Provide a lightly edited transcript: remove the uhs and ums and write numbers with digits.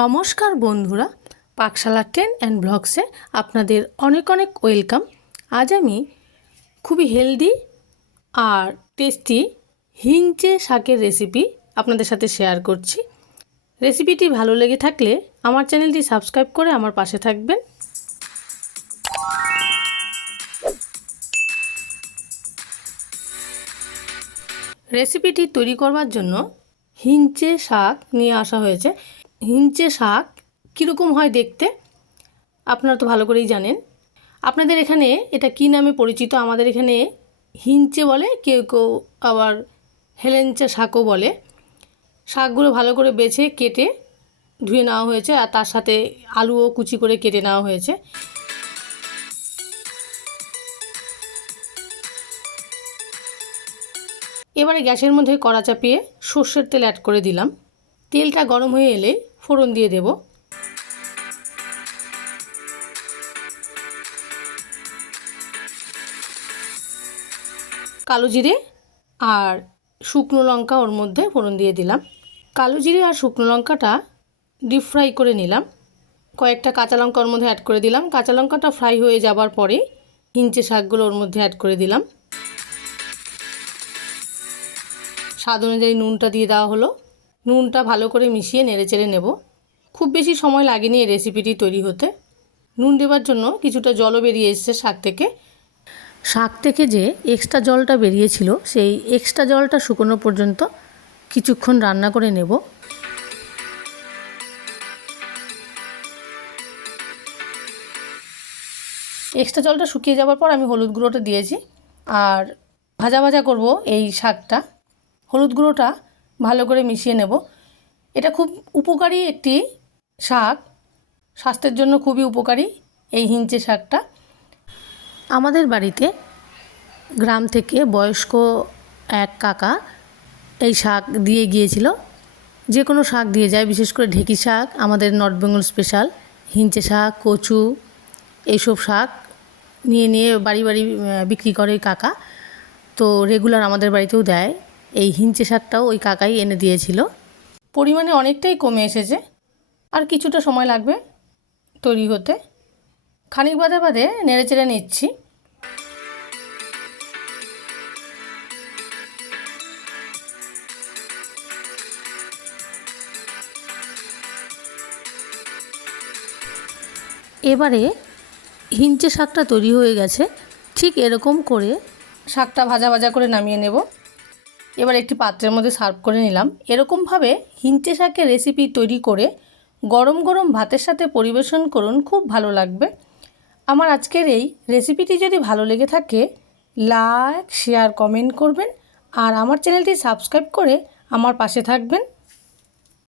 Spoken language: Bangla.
নমস্কার বন্ধুরা, পাকশালা টেন অ্যান্ড ব্লগসে আপনাদের অনেক অনেক ওয়েলকাম। আজ আমি খুবই হেলদি আর টেস্টি হিঞ্চে শাকের রেসিপি আপনাদের সাথে শেয়ার করছি। রেসিপিটি ভালো লেগে থাকলে আমার চ্যানেলটি সাবস্ক্রাইব করে আমার পাশে থাকবেন। রেসিপিটি তৈরি করবার জন্য হিঞ্চে শাক নিয়ে আসা হয়েছে। হিঞ্চে শাক কীরকম হয় দেখতে আপনারা তো ভালো করেই জানেন। আপনাদের এখানে এটা কী নামে পরিচিত? আমাদের এখানে হিঞ্চে বলে, কেউ কেউ আবার হেলেঞ্চা শাকও বলে। শাকগুলো ভালো করে বেছে কেটে ধুয়ে নেওয়া হয়েছে আর তার সাথে আলুও কুচি করে কেটে নেওয়া হয়েছে। এবারে গ্যাসের মধ্যে কড়া চাপিয়ে সর্ষের তেল অ্যাড করে দিলাম। তেলটা গরম হয়ে এলে ফোড়ন দিয়ে দেব। কালো জিরে আর শুকনো লঙ্কা ওর মধ্যে ফোড়ন দিয়ে দিলাম। কালো জিরে আর শুকনো লঙ্কাটা ডিপ ফ্রাই করে নিলাম। কয়েকটা কাঁচা লঙ্কা ওর মধ্যে অ্যাড করে দিলাম। কাঁচা লঙ্কাটা ফ্রাই হয়ে যাবার পরে হিঞ্চে শাকগুলো ওর মধ্যে অ্যাড করে দিলাম। স্বাদ অনুযায়ী নুনটা দিয়ে দেওয়া হলো। নুনটা ভালো করে মিশিয়ে নেড়েচেড়ে নেব। খুব বেশি সময় লাগেনি এই রেসিপিটি তৈরি হতে। নুন দেওয়ার জন্য কিছুটা জলও বেরিয়ে এসছে শাক থেকে। শাক থেকে যে এক্সট্রা জলটা বেরিয়েছিল সেই এক্সট্রা জলটা শুকনো পর্যন্ত কিছুক্ষণ রান্না করে নেব। এক্সট্রা জলটা শুকিয়ে যাওয়ার পর আমি হলুদ গুঁড়োটা দিয়েছি আর ভাজা ভাজা করব এই শাকটা। হলুদ গুঁড়োটা ভালো করে মিশিয়ে নেব। এটা খুব উপকারী একটি শাক, স্বাস্থ্যের জন্য খুবই উপকারী এই হিঞ্চে শাকটা। আমাদের বাড়িতে গ্রাম থেকে বয়স্ক এক কাকা এই শাক দিয়ে গিয়েছিল। যে কোনো শাক দিয়ে যায়, বিশেষ করে ঢেঁকি শাক আমাদের নর্থ বেঙ্গল স্পেশাল, হিঞ্চে শাক, কচু, এইসব শাক নিয়ে নিয়ে বাড়ি বাড়ি বিক্রি করে ওই কাকা। তো রেগুলার আমাদের বাড়িতেও দেয়। এই হিঞ্চে শাকটাও ওই কাকাই এনে দিয়েছিল। পরিমাণে অনেকটাই কমে এসেছে, আর কিছুটা সময় লাগবে তৈরি হতে। খানিক বাদে বাদে নেড়েচেড়ে নিচ্ছি। এবারে হিঞ্চে শাকটা তৈরি হয়ে গেছে। ঠিক এরকম করে শাকটা ভাজা ভাজা করে নামিয়ে নেব। এবার একটি পাত্রের মধ্যে সার্ভ করে নিলাম। এরকমভাবে হিঞ্চে শাকের রেসিপি তৈরি করে গরম গরম ভাতের সাথে পরিবেশন করুন, খুব ভালো লাগবে। আমার আজকের এই রেসিপিটি যদি ভালো লেগে থাকে লাইক, শেয়ার, কমেন্ট করবেন আর আমার চ্যানেলটি সাবস্ক্রাইব করে আমার পাশে থাকবেন।